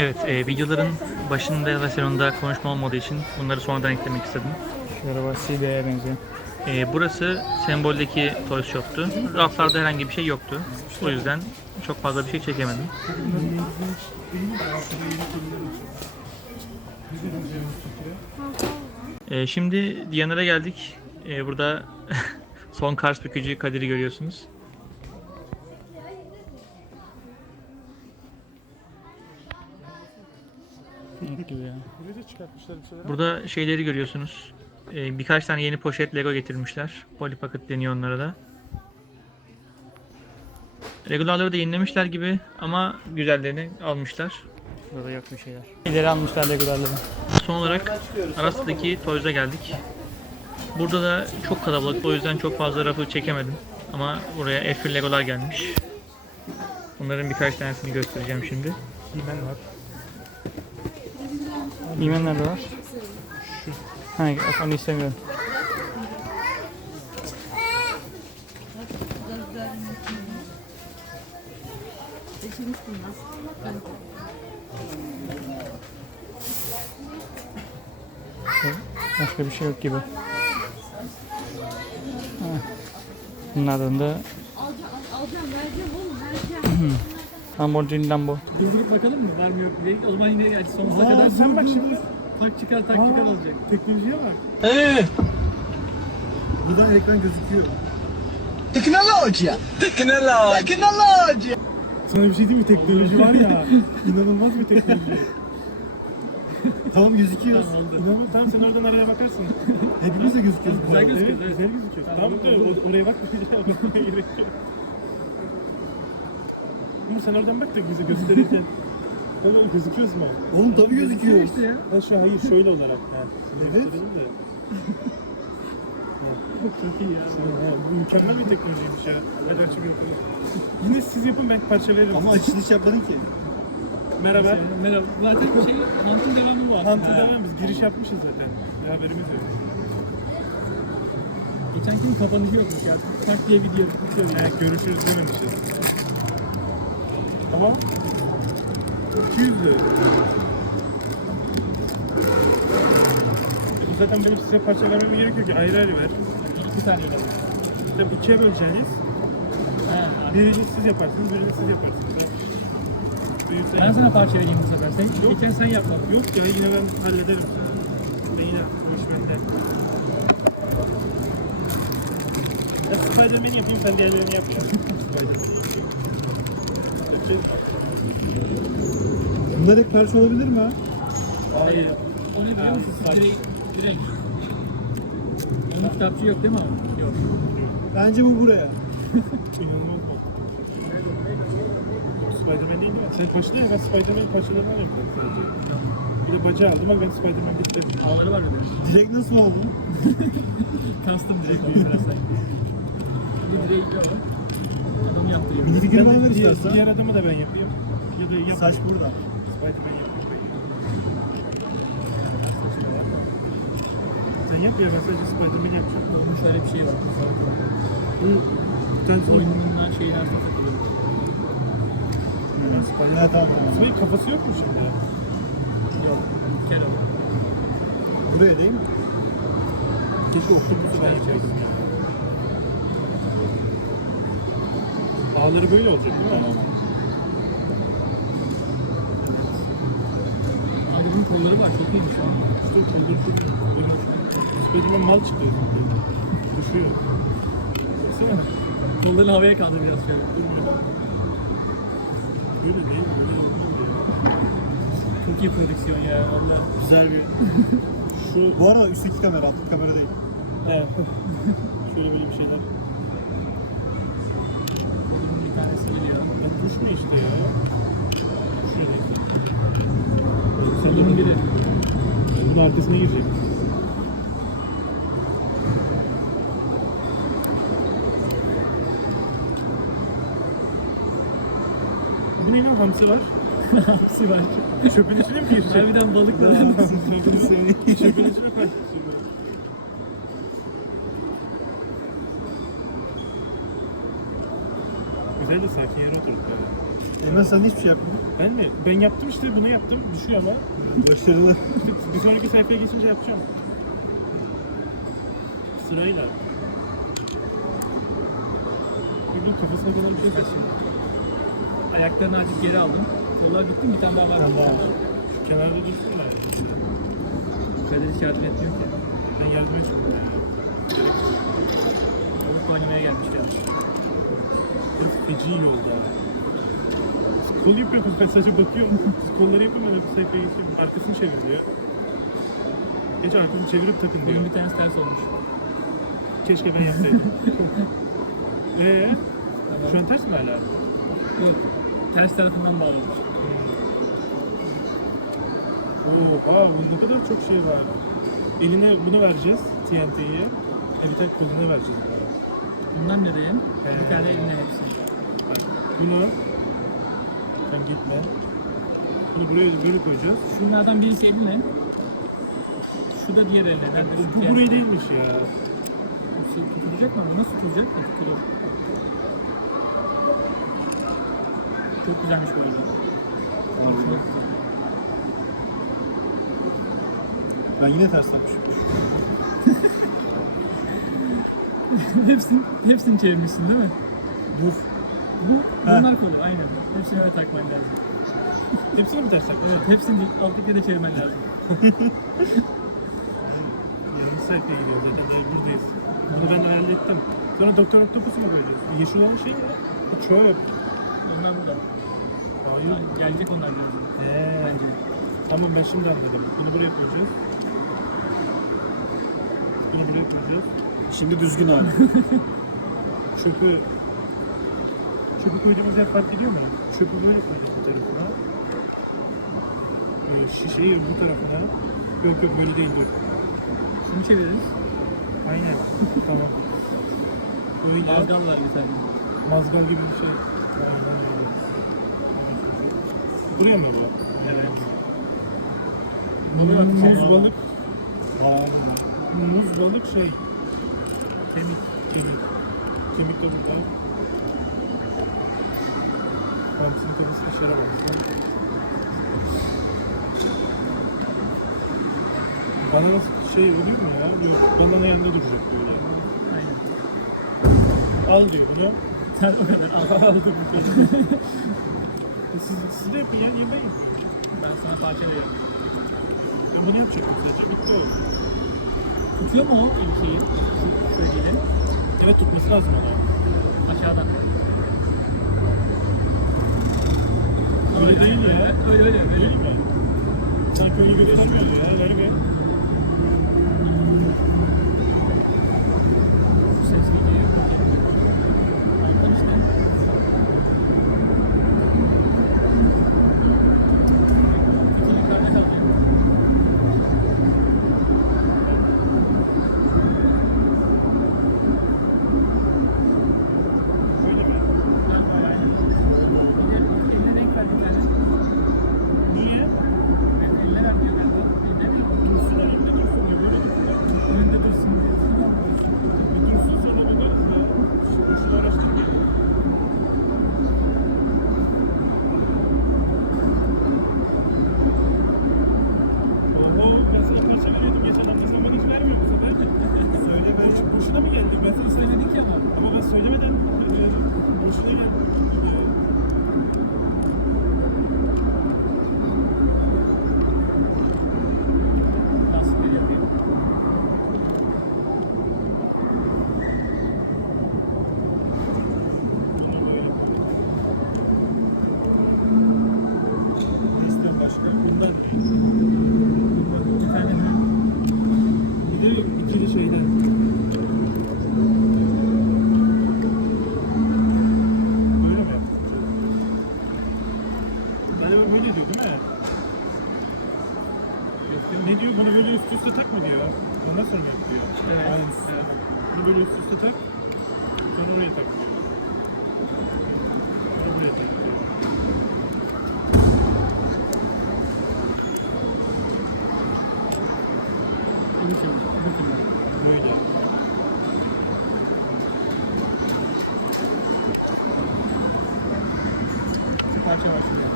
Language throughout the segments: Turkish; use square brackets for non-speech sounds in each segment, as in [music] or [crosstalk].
Evet, e, videoların başında ve sonunda konuşma olmadığı için bunları sonradan eklemek istedim. Şu araba CD'ye benziyor. E, burası semboldeki Toy Shop'tu. Raflarda herhangi bir şey yoktu. O yüzden çok fazla bir şey çekemedim. E, şimdi Diyanar'a geldik. E, burada [laughs] son Kars bükücü Kadir'i görüyorsunuz. Yok gibi ya. Buraya da çıkartmışlar bir şeyler. Burada şeyleri görüyorsunuz. Ee, birkaç tane yeni poşet Lego getirmişler. Polly Pocket deniyor onlara da. Legolarları da yenilemişler gibi ama güzellerini almışlar. Burada yok bir şeyler. İleri almışlar Legolarla. Son olarak Aras'taki Toys'a geldik. Burada da çok kalabalık o yüzden çok fazla rafı çekemedim. Ama buraya F1 Legolar gelmiş. Bunların birkaç tanesini göstereceğim şimdi. Himen var. İmen nerede var? Şu. Ha onu istemiyorum. Başka bir şey yok gibi. Bunlardan da Alacağım, alacağım, vereceğim oğlum, vereceğim. [clears throat] Lamborghini Lambo. Durdurup bakalım mı? Mu diye. O zaman yine yani sonsuza Aa, kadar sen bak şimdi. tak çıkar tak çıkar olacak. Teknolojiye bak. Evet. Buradan ekran gözüküyor. Tecnologia! Tecnologia! Tecnologia! Sana bir şey diyeyim mi? Teknoloji var ya. [laughs] inanılmaz bir teknoloji. tamam gözüküyor. Tamam. İnanılmaz. Tamam sen oradan araya bakarsın. Hepimiz de gözüküyoruz. Güzel gözüküyoruz. Güzel gözüküyoruz. Tamam, da oraya bak. Bakmaya gerek yok. Ama sen oradan bak da bize gösterirken. [laughs] Oğlum gözüküyoruz mu? Oğlum tabii gözüküyor. işte ya. Ha şu hayır şöyle olarak. Şimdi Evet. [laughs] Çok iyi ya. Ha, bu mükemmel bir teknolojiymiş ya. Hadi yapalım. Yine siz yapın ben parça veririm. Ama açılış yapmadın ki. Merhaba. Merhaba. Zaten şey, Hunt'ın devamı bu aslında. Hantı devam biz giriş yapmışız zaten. Bir haberimiz yok. Geçen gün kapanışı yokmuş ya. Tak diye video. bitiyor. Yani görüşürüz dememişiz. Ama 200 lira. E bu zaten benim size parça vermeme gerek yok ki ayrı ayrı ver. İki tane öyle. Tabii ikiye böleceğiniz. Birini siz yaparsınız, birini siz yaparsınız. Ben, Ben sana parça vereyim bu sefer. Sen, geçen sen yapmadın. Yok ya yine ben hallederim. Ben yine bende. Ya Spiderman'i yapayım sen diğerlerini yapayım. [laughs] Peki. Bunlar hep karşı olabilir mi ha? Hayır. O ne biliyor musun? Direkt, direkt. Onun kitapçı yok değil mi abi? Yok. Bence bu buraya. [laughs] İnanılmaz bak. Spiderman değil mi? Sen paşa değil mi? Ben Spiderman paşalarından yapıyorum sadece. Bir de bacağı aldım ama ben Spiderman bitti. Havaları var de. Direkt nasıl oldu? [laughs] Custom direkt bir biraz sanki. Bir direkt var. Adam yaptırıyor. Bir figür Ben ben de ver istersen. diğer adamı da ben yapayım. Ya da yap. Saç burada. Spiderman yapayım. Sen yap ya ben sadece Spiderman yapacağım. Onun şöyle bir şey var. Bu bir tane oyun. Oyunundan şeyler satılıyor. Ben Spiderman. Tamam. İsmail kafası yok mu şimdi? Yok. Kere var. Buraya değil mi? Keşke okulumuzu ben yapayım. Ağları böyle olacak değil mi? Abi bunun kolları var. Çok iyiymiş an. İşte kolları kolları Spiderman mal çıkıyor. Düşüyor. Baksana. Kollarını havaya kaldır biraz şöyle. Böyle değil, böyle ya. Çok iyi prodüksiyon ya. Valla. Güzel bir. Şu, [laughs] Bu arada üstteki kamera, alttaki kamera değil. he. [laughs] Şöyle böyle bir şeyler. Ya düşme işte ya. Şöyle. Sen de Bunun biri. bunun arkasına girecek. Bu ne lan hamsi var? Hamsi var. Çöpün içine mi girecek? Harbiden balıklar. Çöpün içine koy. Güzel de sakin yere oturduk böyle. Eymen sen hiçbir şey yapmadın. Ben mi? Ben yaptım işte bunu yaptım. Düşüyor ama. Başarılı. Bir sonraki sayfaya geçince yapacağım. Sırayla. Bir bu kafasına kadar bir şey kaçıyor. Ayaklarını azıcık geri aldım. Kollar bitti mi? Bir tane daha var. Daha Şu kenarda dursun da. Kader hiç yardım etmiyor ki. Ben yardım edeceğim. Balık oynamaya gelmiş gelmiş. Herif feci iyi oldu abi. Kol yapıyoruz ben sadece bakıyorum. [laughs] Siz kolları yapın ben öbür sayfaya geçeyim. Arkasını çevir diyor. Geç arkasını çevirip takın diyor. Bunun bir tanesi ters olmuş. Keşke ben yapsaydım. Eee? [laughs] Şu an ters mi hala? Yok. Ters tarafından bağlamış. Oha bu ne kadar çok şey var. Eline bunu vereceğiz TNT'yi. E bir tek koluna vereceğiz. Bundan ne diyeyim? Ee. Bir tane eline hepsi. Bunu sen gitme. Bunu buraya böyle koyacağız. Şunlardan birisi eline. Şu da diğer eline. Ben de şu Bu burayı değilmiş ya. Şey tutulacak mı? Bu nasıl tutulacak? Ha, tutulur. Çok güzelmiş bu güzel. Ben yine ters takmışım. [laughs] hepsini, hepsini çevirmişsin değil mi? Bu. Bu, bunlar kolu aynen. Hepsini öyle takman lazım. Hepsini mi ters? Evet, hepsini alttakileri de çevirmen lazım. [laughs] Yanlış sayfaya gidiyor zaten. Yani buradayız. Bunu ben hallettim. Sonra Doktor Octopus'u mu koyacağız? Yeşil olan şey? Bu çöp. Onlar burada. Hayır. Gelecek onlar birazdan. Eee. Bence. Tamam ben şimdi anladım. Bunu buraya koyacağız. Bunu buraya koyacağız. Şimdi düzgün hali. [laughs] Çöpü Çöpü koyduğumuz yer fark ediyor mu? Çöpü böyle koyacağız bu tarafına. Ee, şişeyi bu tarafına. Yok yok böyle değil dur. Şunu çeviririz. Aynen. [laughs] tamam. Böyle Mazgal var bir tane. mazgal gibi bir şey. Aynen öyle. Buraya mı bu? Evet. Muz balık. Muz balık şey. Kemik. Kemik. Kemik de burada. Tepesi dışarı baksın. Bana şey oluyor mu ya? Yok. Balana yanında duracak böyle. Aynen. Al diyor bunu. Sen o kadar al. Aldım. Siz, siz de yapın ya. Niye ben yapıyorum? Sana parçalayacağım. Ben bunu yapacaktım sadece. Bitti o. Tutuyor mu o el şeyi? Şu şöyle Evet tutması lazım ona. Aşağıdan. Öyle değil ya. Öyle öyle. öyle. Öyle mi? Sanki öyle göstermiyor ya. Ne diyor? Bunu böyle üst üste tak mı diyor? Ondan sonra mı diyor? Evet. Aynen. Evet. Bunu böyle üst üste tak. Sonra oraya tak diyor. Sonra buraya tak diyor. İyi şey oldu. Bakın. Böyle. Parça var şuraya.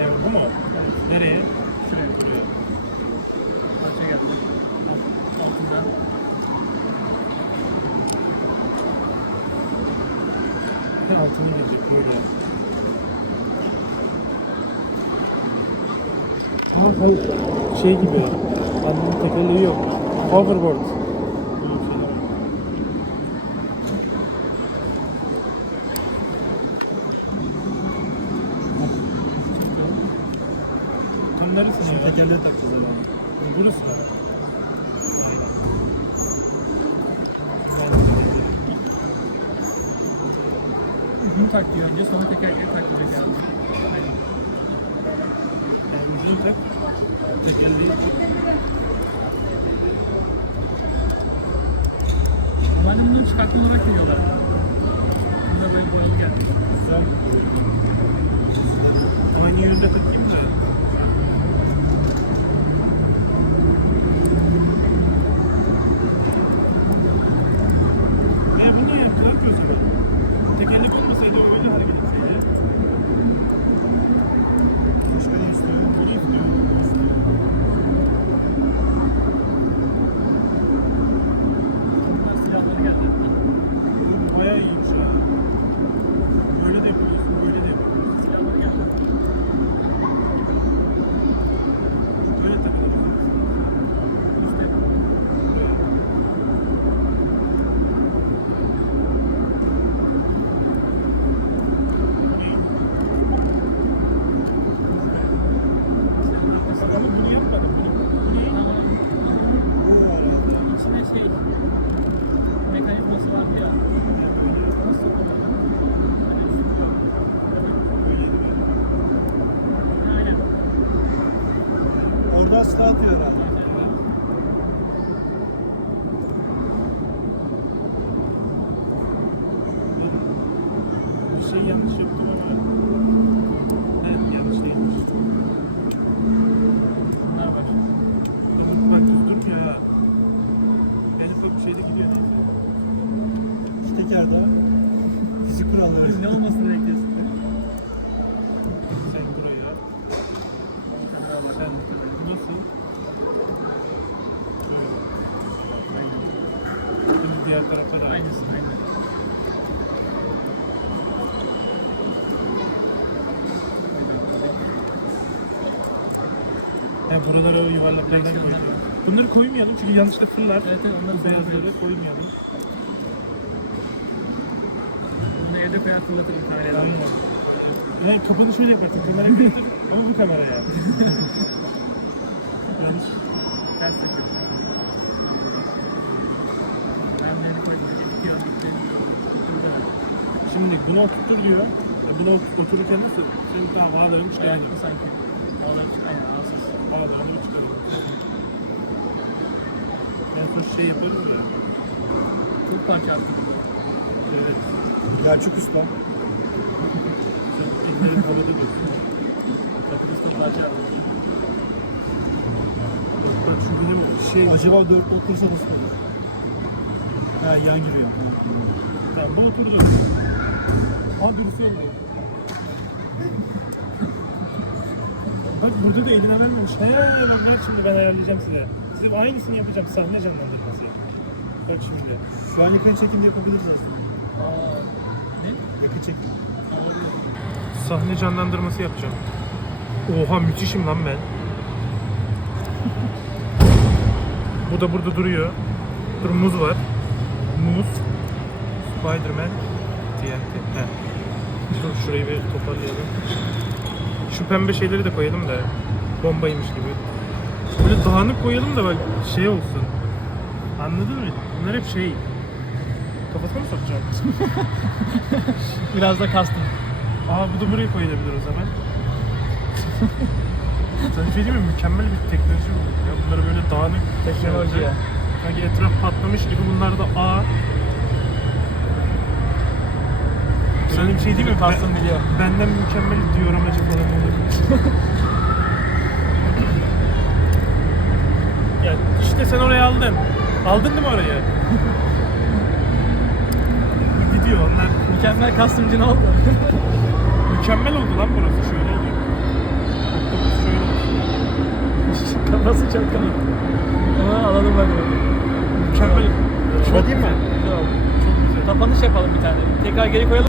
Evet bu mu? Evet. Nereye? Altına girecek böyle. Ama şey gibi. Annemin tekerleği yok. Hoverboard. Bunları sınıyor. Tekerleğe takacağız abi. Burası mı? Aynen. Bunu tak diyor önce sonra tekerleri takacak yani. Aynen. Yani ucunu tak. Tekerleği Normalde bunları çıkartma. Bunda böyle boyalı geldi. güzel. Aynı yönde takayım da. E bunu yaptılar ki o zaman. Tekerlek olmasaydı o böyle hareket etseydi. Başka ne istiyor? Bunu istiyor. Bunlar silahları geldi. Bu bayağı iyiymiş ha. Böyle de yapıyorsun, böyle de yapıyorsun. Silahları geldi. Böyle takıyorsun. İşte Ama bunu yapmadım. Bunu, bu ne? İçine şey mekanizması var ya. Nasıl Aynen. Oradan silah atıyor herhalde. Bir şey yanlış yaptım ama. Evet yanlış değilmiş. Bunlar var. Ama bak düz durmuyor ha. En ufak bir şeyde gidiyor neyse. İki teker daha. Fizik kuralları. Ne olmasını bekliyorsun? Sen buraya. Sen nasıl? Şimdi diğer tarafa da. Aynısı, aynı. Yani buralara o yuvarlaklardan koyuyor. Bunları koymayalım çünkü yanlışlıkla fırlar. Evet, evet, onları beyazları koymayalım. Bunu evde koyar fırlatırım kameraya. Anladım. Yani kafanı şöyle yaparsın, kamera kırıtır ama bu kamera yani. [laughs] Yanlış. Ters yapıyor. Ben bunu koydum. Bitiyor, bitti. Burada. Şimdi bunu oturtur diyor. Ya Bunu ot- otururken nasıl? Şimdi tamam ağlarım çıkarayım. Ayaklı sanki. Ağları çık, aynen ağırsız. Şey yaparız ya. Çok parça attım. Evet. Gerçek usta. Çok ellerin havada dursun. Patatesli parça attım. Bak şu benim şey... Acaba dört otursa nasıl olur? Ha yan giriyor. Tamam bu oturdu. Al birisi yok. Bak burada da olmuş. He bak şimdi ben ayarlayacağım size. Size aynısını yapacağım sahne canlandırması. Bak şimdi. Şu an yakın çekim yapabiliriz aslında. Aa, ne? Yakın çekim. Sahne canlandırması yapacağım. Oha müthişim lan ben. Bu da burada duruyor. Dur muz var. Muz. Spiderman. TNT. He. Şu, şurayı bir toparlayalım. Şu pembe şeyleri de koyalım da bombaymış gibi. Böyle dağınık koyalım da bak şey olsun. Anladın mı? Bunlar hep şey. Kafasına mı sokacağım? [laughs] Biraz da kastım. Aa bu da buraya koyulabilir o zaman. Bir şey diyeyim mi? Mükemmel bir teknoloji bu. Ya bunları böyle dağınık Teknoloji ya. Sanki etraf patlamış gibi bunlar da A. Sana bir şey diyeyim mi? Kastım biliyor. benden mükemmel dioramacı falan olur. [laughs] işte sen oraya aldın. Aldın değil mi orayı? [laughs] Gidiyor onlar. Mükemmel kastımcı ne oldu? [laughs] Mükemmel oldu lan burası. Oktopus şöyle oldu. [laughs] Kafası çok kalın. Ama alalım hadi. Mükemmel. Çok Değil mi? Çok güzel. Kapanış yapalım bir tane. Tekrar geri koyalım.